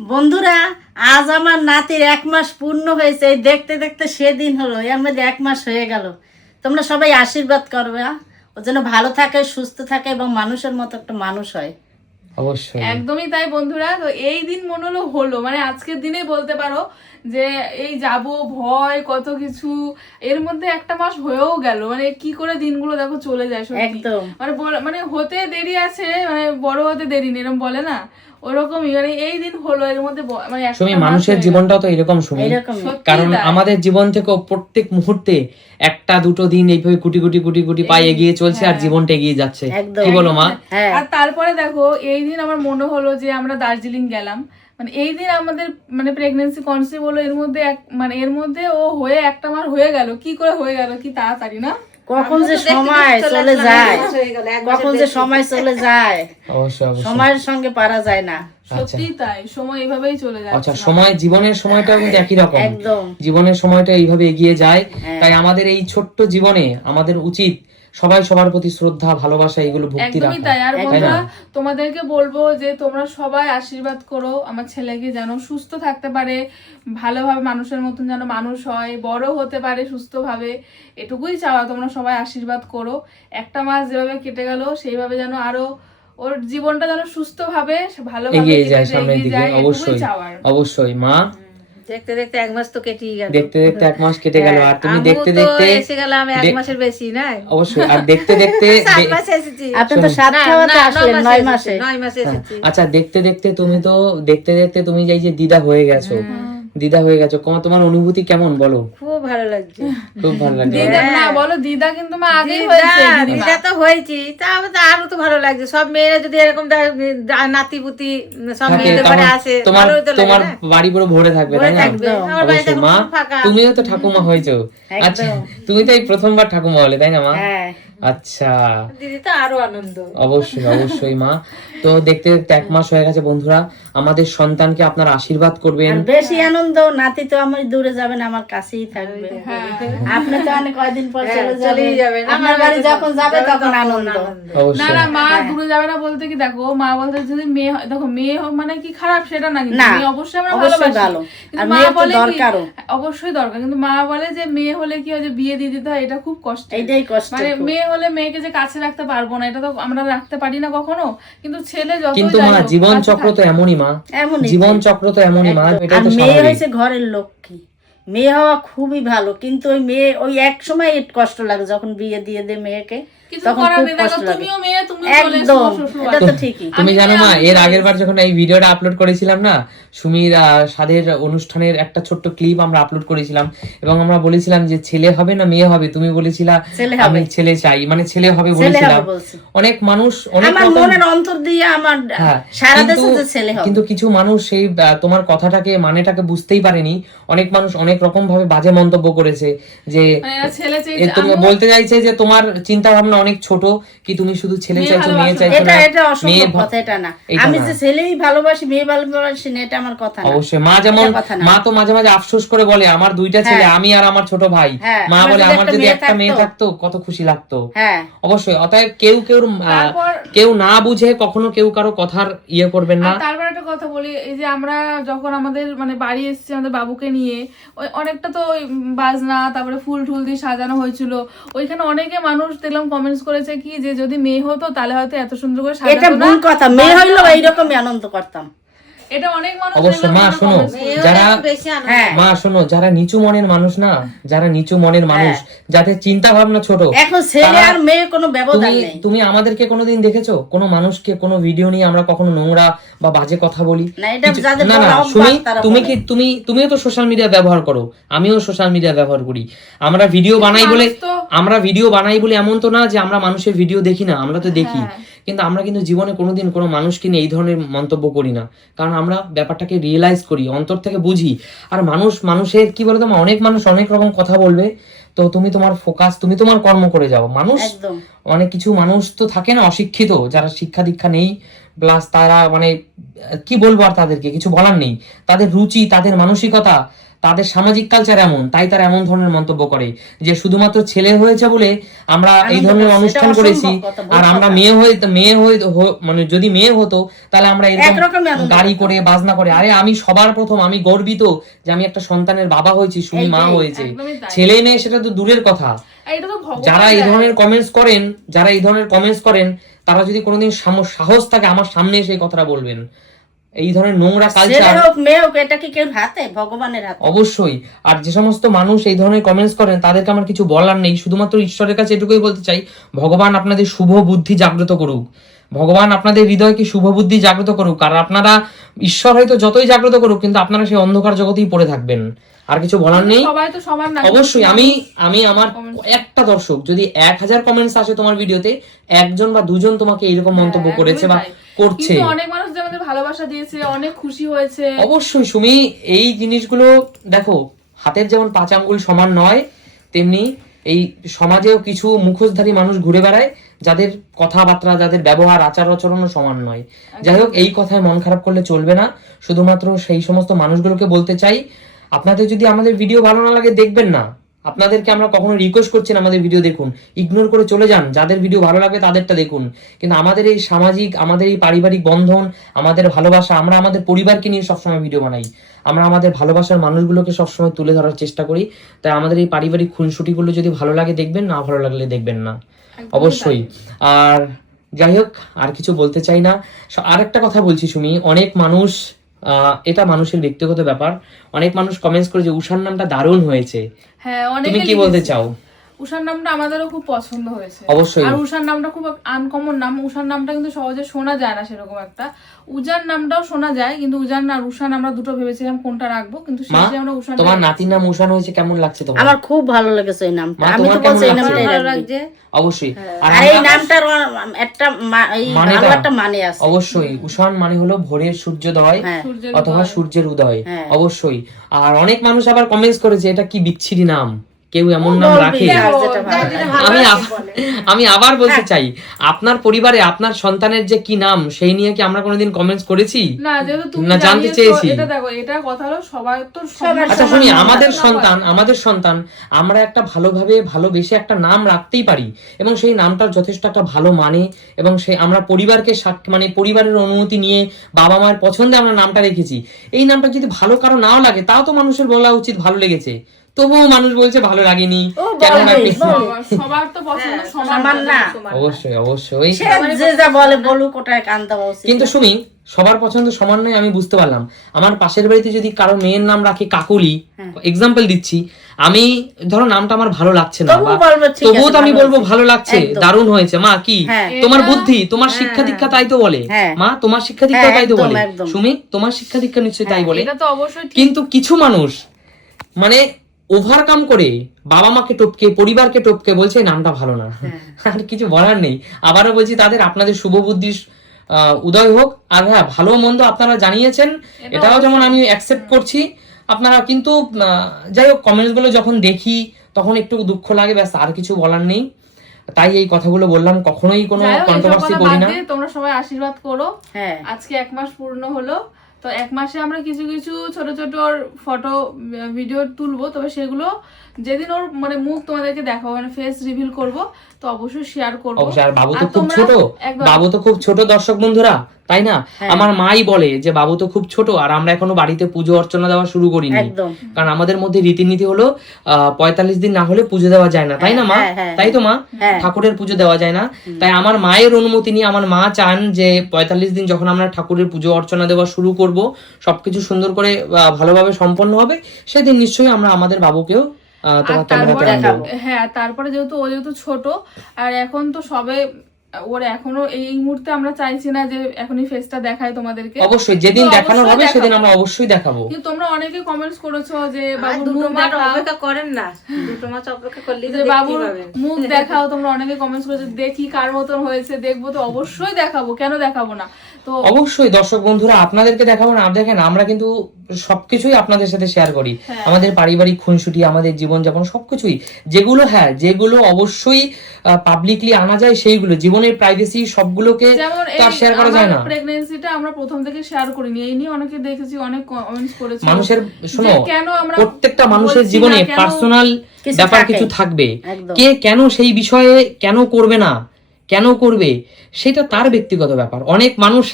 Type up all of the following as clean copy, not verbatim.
বন্ধুরা, আজ আমার নাতির 1 মাস পূর্ণ হয়েছে। এই দেখতে দেখতে সেদিন হলো, এর মধ্যে 1 মাস হয়ে গেল। তোমরা সবাই আশীর্বাদ করবে, ও যেন ভালো থাকে, সুস্থ থাকে এবং মানুষের মতো একটা মানুষ হয়। অবশ্যই একদমই তাই বন্ধুরা। তো এই দিন মনে হলো মানে আজকের দিনে বলতে পারো যে এই যাব ভয় কত কিছু, এর মধ্যে 1 মাস হয়েও গেল। মানে কি করে দিনগুলো দেখো চলে যায় সত্যি। একদম মানে হতে দেরি আছে, মানে বড় হতে দেরি নেই, এরকম বলে না, ওরকমই। মানে এই দিন হলো, এর মধ্যে মানে সুমি, মানুষের জীবনটাও তো এরকম সুমি, কারণ আমাদের জীবন থেকে প্রত্যেক মুহূর্তে একটা দুটো দিন এইভাবে কুটি কুটি কুটি কুটি পায়ে এগিয়ে চলছে আর জীবনটা এগিয়ে যাচ্ছে। কি বলো মা? আর তারপরে দেখো এই দিন আমার মনে হলো যে আমরা দার্জিলিং গেলাম। মানে এই দিন আমাদের মানে প্রেগন্যান্সি কনসিভ হলো, এর মধ্যে মানে এর মধ্যে ও হয়ে 1 মাস হয়ে গেল। কি করে হয়ে গেল, কি তাড়াতাড়ি না! কখন যে সময় চলে যায়, কখন যে সময় চলে যায়, অবশ্যই সময়ের সঙ্গে পারা যায় না। সত্যি তাই, সময় এইভাবেই চলে যায়। আচ্ছা, সময়, জীবনের সময়টা কিন্তু একই রকম, একদম জীবনের সময়টা এইভাবে এগিয়ে যায়। তাই আমাদের এই ছোট্ট জীবনে আমাদের উচিত সবাই সবার প্রতি শ্রদ্ধা, ভালোবাসা, এগুলো ভক্তি রাখা। একদমই তাই। আর বন্ধুরা, তোমাদেরকে বলবো যে তোমরা সবাই আশীর্বাদ করো আমার ছেলেকে, যেন সুস্থ থাকতে পারে, ভালোভাবে মানুষের মতন যেন মানুষ হয়, বড় হতে পারে সুস্থভাবে। এটুকুই চাওয়া, তোমরা সবাই আশীর্বাদ করো। 1 মাস যেভাবে কেটে গেল সেইভাবে যেন আরো ওর জীবনটা যেন সুস্থভাবে ভালোভাবে এগিয়ে যায় সামনের দিকে। অবশ্যই অবশ্যই মা, দেখতে দেখতে 1 মাস তো কেটেই গেল। দেখতে দেখতে 1 মাস কেটে গেল, আর তুমি দেখতে দেখতে এসে গেলাম 1 মাসের বেশি না। অবশ্যই, আর দেখতে দেখতে 7 মাসে এসেছি। আপনি তো 7 খাওয়াতে আসলেন 9 মাসে। 9 মাসে এসেছি। আচ্ছা, দেখতে দেখতে তুমি তো তুমি যাই যে দিদা হয়ে গেছো, দিদা হয়ে গেছো, তোমার অনুভূতি কেমন বলো? খুব ভালো লাগছে। খুব ভালো লাগছে। দিদা না বলো, দিদা কিন্তু মা আগেই হয়েছে। দিদা তো হয়েছি, তাহলে তো আরো তো ভালো লাগছে। সব মেয়েরা যদি এরকম নাতি পুতি সব মেয়েদের ঘরে আসে, তোমার ভালোই তো লাগে তোমার না? বাড়ি পুরো ভরে থাকবে, তাই না? আমার বাড়িতে অবশ্যই মা, ফাঁকা। তুমিও তো ঠাকুমা হয়েছো। আচ্ছা, তুমি তো এই প্রথমবার ঠাকুমা হলে, তাই না মা? হ্যাঁ, আচ্ছা, দিদি তো আরো আনন্দ। অবশ্যই অবশ্যই মা। তো দেখতে দেখতে 1 মাস হয়ে গেছে বন্ধুরা, আমাদের সন্তানকে আপনারা আশীর্বাদ করবেন। আর বেশি আনন্দ, নাতি তো আমার দূরে যাবে না, আমার কাছেই থাকবে। আপনি তো অনেক কয়দিন পর চলে যাবেন, আপনার বাড়ি যখন যাবে তখন আনন্দ। না অবশ্যই না, মা দূরে যাবে না বলতে কি, দেখো মা বলতে যদি মেয়ে দেখো মেয়ে মানে কি খারাপ সেটা না, কিন্তু মেয়ে অবশ্যই আমরা ভালোবাসি, ভালো, কিন্তু আর মা মেয়ে তো বলে কি দরকারও। অবশ্যই দরকার, কিন্তু মা বলে যে মেয়ে হলে কি হয় যে বিয়ে দিয়ে দিতে হয়, এটা খুব কষ্ট। এইটাই কষ্ট। মানে মেয়ে হলে মেয়েকে যে কাছে রাখতে পারবো না, এটা তো আমরা রাখতে পারি না কখনো, কিন্তু ছেলে যতই কিন্তু যাই মা, হোক, জীবন কাছে চক্র তো থাকে। এমনই মা, এমনই জীবন চক্র তো এমনই মা, এটাই আর তো মেয়ে স্বাভাবিক। হয়েছে ঘরের লক্ষ্মী, মেয়ে হওয়া খুবই ভালো, কিন্তু ওই মেয়ে ওই এক সময় কষ্ট লাগে যখন বিয়ে দিয়ে দে মেয়েকে, কিছু তখন করার খুব নেই। কষ্ট দেখো লাগে। তুমিও মেয়ে, তুমিও চলে এসো একদম, শ্বশুর এটা বাড়ি। তো ঠিকই। তুমি জানো মা, এর আগের বার যখন এই ভিডিওটা আপলোড করেছিলাম না, সুমির সাধের অনুষ্ঠানের একটা ছোট্ট ক্লিপ আমরা আপলোড করেছিলাম, এবং আমরা বলেছিলাম যে ছেলে হবে না মেয়ে হবে, তুমি বলেছিলা আমি ছেলে চাই, মানে ছেলে হবে বলেছিলাম। অনেক মানুষ অনেক আমার মনের অন্তর দিয়ে আমার সারা দেশে যে ছেলে হবে, কিন্তু কিছু মানুষ সেই তোমার কথাটাকে মানেটাকে বুঝতেই পারেনি। অনেক মানুষ অনেক রকম ভাবে বাজে মন্তব্য করেছে যে ছেলে চাই, তুমি বলতে চাইছে যে তোমার চিন্তা ভাবনা অনেক ছোট, কি তুমি শুধু ছেলে চাইছো মেয়ে চাইছো না। এটা অসম্ভব কথা, এটা না। আমি যে ছেলেই ভালোবাসি মেয়ে ভালোবাসি না, এটা আমার কথা না। অবশ্যই মা, যেমন মা তো মাঝে মাঝে আফসোস করে বলে আমার 2টা ছেলে, আমি আর আমার ছোট ভাই, মা বলে আমার যদি একটা মেয়ে থাকতো কত খুশি লাগতো। অবশ্যই, অতএব কেউ না বুঝে কখনো কেউ কারো কথার ইয়ে করবেন না। তারপর একটা কথা বলি, এই যে আমরা যখন আমাদের মানে বাড়ি এসেছি আমাদের বাবুকে নিয়ে, ওই অনেকটা তো ওই বাজনা তারপরে ফুল টুল দিয়ে সাজানো হয়েছিল, ওইখানে অনেকে মানুষ দেখলাম কমেন্টস করেছে কি যে যদি মেয়ে হতো তাহলে হয়তো এত সুন্দর করে সাজাতো না। এটা ভুল কথা, মেয়ে হইলো এইরকমই আনন্দ করতাম। এটা অনেক মানুষ অবশ্যই মা শোনো, মা শোনো, যারা নিচু মনের মানুষ না, যারা নিচু মনের মানুষ, যাদের চিন্তা ভাবনা ছোট, এখন ছেলে আর মেয়ে কোনো ব্যবধান নেই। তুমি আমাদেরকে কোনোদিন দেখেছো কোনো মানুষকে কোনো ভিডিও নিয়ে আমরা কখনো নোংরা বা বাজে কথা বলি? না না, তুমিও তো সোশ্যাল মিডিয়া ব্যবহার করো, আমিও সোশ্যাল মিডিয়া ব্যবহার করি। আমরা ভিডিও বানাই বলে এমন তো না যে আমরা মানুষের ভিডিও দেখি না, আমরা তো দেখি, কিন্তু আমরা কিন্তু জীবনে কোনোদিন কোনো মানুষকে নিয়ে এই ধরনের মন্তব্য করি না, কারণ আমরা ব্যাপারটাকে রিয়েলাইজ করি, অন্তর থেকে বুঝি। আর মানুষের কি বলতো, অনেক মানুষ অনেক রকম কথা বলবে, তো তুমি তোমার ফোকাস, তুমি তোমার কর্ম করে যাও। মানুষ অনেক কিছু মানুষ তো থাকে না অশিক্ষিত, যারা শিক্ষা দীক্ষা নেই, প্লাস তারা মানে কি বলবো আর তাদেরকে, কিছু বলার নেই। তাদের রুচি, তাদের মানসিকতা, তাদের সামাজিক কালচার এমন, তাই তারা এমন ধরনের মন্তব্য করে যে শুধুমাত্র ছেলে হয়েছে বলে আমরা এই ধরনের অনুষ্ঠান করেছি, আর আমরা মেয়ে হয়ে মানে যদি মেয়ে হতো তাহলে আমরা এরকম গাড়ি করে বাজনা করে। আরে আমি সবার প্রথম আমি গর্বিত যে আমি একটা সন্তানের বাবা হয়েছি, সুমি মা হয়েছে। ছেলে মেয়ে সেটা তো দূরের কথা। যারা এই ধরনের কমেন্টস করেন তারা যদি কোনোদিন সাহস থাকে আমার সামনে এসে এই কথাটা বলবেন। এই ধরনের নোংরা কালচার এটা কি কেউ হাতে, ভগবানের হাতে? অবশ্যই। আর যে সমস্ত মানুষ এই ধরনের কমেন্টস করেন তাদেরকে আমার কিছু বলার নেই, শুধুমাত্র ঈশ্বরের কাছে এটুকুই বলতে চাই, ভগবান আপনাদের শুভ বুদ্ধি জাগ্রত করুক, ভগবান আপনাদের হৃদয়কে শুভ বুদ্ধি জাগ্রত করুক। আর আপনারা, ঈশ্বর হয়তো যতই জাগ্রত করুক, কিন্তু আপনারা সেই অন্ধকার জগতেই পড়ে থাকবেন। আর কিছু বলার নেই। অবশ্যই আমি আমার একটা দর্শক যদি 1000 কমেন্টস আসে তোমার ভিডিওতে, একজন বা দুজন তোমাকে এরকম মন্তব্য করেছে বা করছে, অনেক মানুষ আমাদের ভালোবাসা দিয়েছে, অনেক খুশি হয়েছে। অবশ্যই সুমি, এই জিনিসগুলো দেখো, হাতের যেমন 5 আঙ্গুল সমান নয়, তেমনি এই সমাজেও কিছু মুখোশধারী মানুষ ঘুরে বেড়ায়, যাদের কথাবার্তা, যাদের ব্যবহার, আচার আচরণও সমান নয়। যাই হোক, এই কথায় মন খারাপ করলে চলবে না। শুধুমাত্র সেই সমস্ত মানুষগুলোকে বলতে চাই, আপনাদের যদি আমাদের ভিডিও ভালো না লাগে দেখবেন না। আপনাদেরকে আমরা কখনো রিকোয়েস্ট করছি না আমাদের ভিডিও দেখুন, ইগনোর করে চলে যান। যাদের ভিডিও ভালো লাগবে তাদেরটা দেখুন। কিন্তু আমাদের এই সামাজিক, আমাদের এই পারিবারিক বন্ধন, আমাদের ভালোবাসা, আমরা আমাদের পরিবারকে নিয়ে সবসময় ভিডিও বানাই, আমরা আমাদের ভালোবাসার মানুষগুলোকে সবসময় তুলে ধরার চেষ্টা করি। তাই আমাদের এই পারিবারিক খুনসুটিগুলো যদি ভালো লাগে দেখবেন, না ভালো লাগলে দেখবেন না, অবশ্যই। আর যাই হোক, আর কিছু বলতে চাই না। আর একটা কথা বলছি সুমি, অনেক মানুষ, এটা মানুষের ব্যক্তিগত ব্যাপার, অনেক মানুষ কমেন্টস করে যে উষার নামটা দারুণ হয়েছে। হ্যাঁ, তুমি কি বলতে চাও? উষার নামটা আমাদেরও খুব পছন্দ হয়েছে। অবশ্যই। আর উষার নামটা খুব আনকমন নাম। উষার নামটা কিন্তু সহজে শোনা যায় না সেরকম একটা। উজান নামটাও শোনা যায়, কিন্তু উজান আর উষান আমরা দুটো ভেবেছিলাম কোনটা রাখবো, কিন্তু শেষে আমরা উষান। তোমার নাতির নাম উষান হয়েছে, কেমন লাগছে তোমার? আমার খুব ভালো লেগেছে এই নামটা। আমি তো বলছি এই নামটাই ভালো লাগছে। অবশ্যই। আর এই নামটার একটা ভালো একটা মানে আছে। অবশ্যই। উষান মানে হলো ভোরের সূর্যোদয় অথবা সূর্যের উদয়। অবশ্যই। আর অনেক মানুষ আবার কমেন্টস করেছে এটা কি বিচ্ছিরি নাম, কেউ এমন নাম রাখে। আমি আবার বলতে চাই, আপনার পরিবারে আপনার সন্তানের যে কি নাম সেই নিয়ে কি আমরা কোনোদিন কমেন্টস করেছি না? জানতে চেয়েছি। আচ্ছা শুনি, আমাদের সন্তান আমরা একটা ভালোভাবে ভালোবেসে একটা নাম রাখতেই পারি, এবং সেই নামটার যথেষ্ট একটা ভালো মানে, এবং সেই আমরা পরিবারকে মানে পরিবারের অনুমতি নিয়ে বাবা মায়ের পছন্দে আমরা নামটা রেখেছি। এই নামটা যদি ভালো কারো নাও লাগে তাও তো মানুষের বলা উচিত ভালো লেগেছে। তবুও মানুষ বলছে ভালো লাগেনি, সবার তো পছন্দ সমান না। অবশ্যই অবশ্যই, যে যা বলে বলুক, ওটাই কান দেওয়া উচিত। কিন্তু শুনি, সবার পছন্দ সমান নয় আমি বুঝতে পারলাম। আমার পাশের বাড়িতে যদি কারো মেয়ের নাম রাখে কাকুলি, এক্সাম্পল দিচ্ছি, আমি ধরো নামটা আমার ভালো লাগছে না, তবুও তো আমি বলবো ভালো লাগছে, দারুণ হয়েছে মা। কি তোমার বুদ্ধি, তোমার শিক্ষা দীক্ষা তাই তো বলে মা, তোমার শিক্ষা দীক্ষা তাই তো বলে সুমি, তোমার শিক্ষা দীক্ষা নিশ্চয়ই তাই বলে। কিন্তু কিছু মানুষ মানে ওভারকাম করে বাবা মাকে টপকে, পরিবারকে টপকে বলছে নামটা ভালো না। আর কিছু বলার নেই। আবারও বলছি, তাদের আপনাদের শুভ বুদ্ধি উদয় হোক। আর হ্যাঁ, ভালো মন্দ আপনারা জানিয়েছেন, এটাও যেমন আমি অ্যাকসেপ্ট করছি আপনারা। কিন্তু যাই হোক, কমেন্টস গুলো যখন দেখি তখন একটু দুঃখ লাগে, ব্যাস, আর কিছু বলার নেই। তাই এই কথাগুলো বললাম, কখনোই কোনো কন্ট্রোভার্সি করি না। তোমরা সবাই আশীর্বাদ করো। আজকে 1 মাস পূর্ণ হলো, তো 1 মাসে আমরা কিছু কিছু ছোট ছোট ফটো ভিডিও তুলবো, তবে সেগুলো যেদিন ওর মানে মুখ তোমাদেরকে দেখাবো, মানে ফেস রিভিল করব, তো অবশ্যই শেয়ার করব। আর বাবু তো খুব ছোট, বাবু তো খুব ছোট, দর্শক বন্ধুরা, তাই না? আমার মাই বলে যে বাবু তো খুব ছোট, আর আমরা এখনো বাড়িতে পুজো অর্চনা দেওয়া শুরু করিনি, কারণ আমাদের মধ্যে রীতিনীতি হলো 45 দিন না হলে পুজো দেওয়া যায় না, তাই না মা? তাই তো মা, ঠাকুরের পুজো দেওয়া যায় না। তাই আমার মায়ের অনুমতি নিয়ে আমার মা চান যে 45 দিন যখন আমরা ঠাকুরের পুজো অর্চনা দেওয়া শুরু করব, সবকিছু সুন্দর করে ভালোভাবে সম্পন্ন হবে, সেদিন নিশ্চয়ই আমরা আমাদের বাবুকেও তারপরে যেহেতু ছোট, আর এখন তো সবে ওর এখনো এই মুহূর্তে আমরা চাইছি না যে এখনই ফেসটা দেখাই তোমাদেরকে। অবশ্যই যেদিন দেখানো হবে সেদিন আমরা অবশ্যই দেখাবো। কিন্তু তোমরা অনেকে কমেন্টস করেছো যে বাবুর মুখ অপেক্ষা করেন না, 2 মাস অপেক্ষা করলে যে বাবুর মুখ দেখাও। তোমরা অনেকে কমেন্টস করেছো দেখি কার মতন হয়েছে, দেখবো তো অবশ্যই দেখাবো, কেন দেখাবো না। তো অবশ্যই দর্শক বন্ধুরা আপনাদেরকে দেখাবো না, দেখেন আমরা কিন্তু সবকিছুই আপনাদের সাথে শেয়ার করি, আমাদের পারিবারিক খুনসুটি, আমাদের জীবনযাপন সবকিছুই, যেগুলো অবশ্যই পাবলিকলি আনা যায় সেইগুলো, জীবনের প্রাইভেসি সবগুলোকে তো আর শেয়ার করা যায় না। প্রেগন্যান্সিটা আমরা প্রথম থেকে শেয়ার করিনি, এই নিয়ে অনেকে দেখেছি, অনেক কমেন্টস করেছে। মানুষের শোনো, কেন আমরা প্রত্যেকটা মানুষের জীবনে পার্সোনাল ব্যাপার কিছু থাকবে, কে কেন সেই বিষয়ে কেন করবে না, কেন করবে সেটা তার ব্যক্তিগত ব্যাপার। অনেক মানুষ,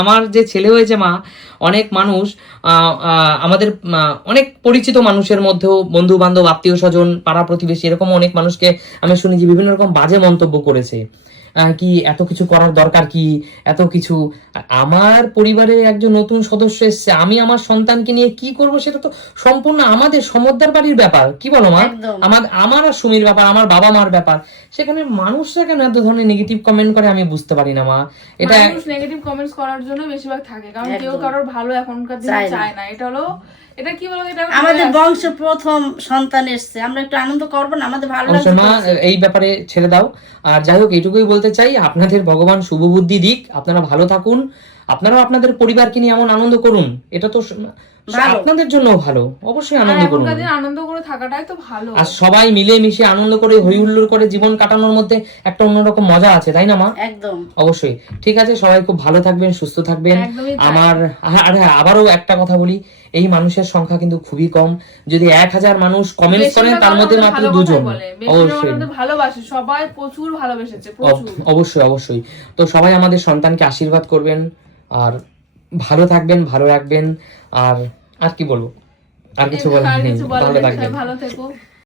আমার যে ছেলে হয়েছে মা, অনেক মানুষ আমাদের অনেক পরিচিত মানুষের মধ্যেও, বন্ধু বান্ধব, আত্মীয় স্বজন, পাড়া প্রতিবেশী, এরকম অনেক মানুষকে আমি শুনেছি বিভিন্ন রকম বাজে মন্তব্য করেছে, কি এত কিছু করার দরকার কি, এত কিছু। আমার পরিবারের একজন নতুন সদস্য এসছে, আমি আমার সন্তানকে নিয়ে কি করব সেটা তো সম্পূর্ণ আমাদের সমুদ্র বাড়ির ব্যাপার, কি বলো মা? আমার আর সুমির ব্যাপার, আমার বাবা মার ব্যাপার। সেখানে মানুষরা কেন এত ধরনের নেগেটিভ কমেন্ট করে আমি বুঝতে পারি না মা। এটা মানুষ নেগেটিভ কমেন্টস করার জন্য বেশিরভাগ থাকে, কারণ কেউ কারোর ভালো এখনকার দিনে চায় না। এটা হলো, এটা কি বলবো, এটা আমাদের বংশ প্রথম সন্তান এসছে, আমরা একটু আনন্দ করব না? আমাদের ভালো লাগছে মা, এই ব্যাপারে ছেড়ে দাও। আর যাই হোক, এইটুকুই বলতে চাই, আপনাদের ভগবান শুভ বুদ্ধি দিক, আপনারা ভালো থাকুন, আপনারাও আপনাদের পরিবারকে নিয়ে এমন আনন্দ করুন, এটা তো আপনাদের জন্য ভালো, অবশ্যই আনন্দ করুন। আনন্দ করে থাকাটাই তো ভালো। আর সবাই মিলে মিশে আনন্দ করে হই হুল্লোড় করে জীবন কাটানোর মধ্যে একটা অন্যরকম মজা আছে, তাই না মা? একদম, অবশ্যই। ঠিক আছে, সবাই খুব ভালো থাকবেন, সুস্থ থাকবেন। আমার আর হ্যাঁ, আবারও একটা কথা বলি, এই মানুষের সংখ্যা কিন্তু খুবই কম। যদি 1000 মানুষ কমেন্টস করেন, তার মধ্যে মাত্র 2 জন। অবশ্যই ভালোবাসে, সবাই প্রচুর ভালোবেসেছে, প্রচুর। অবশ্যই। তো সবাই আমাদের সন্তানকে আশীর্বাদ করবেন, আর ভালো থাকবেন, ভালো রাখবেন। আর কি বলবো, আর কিছু বলার নেই, ভালো থাকবেন। ভালো থেকো।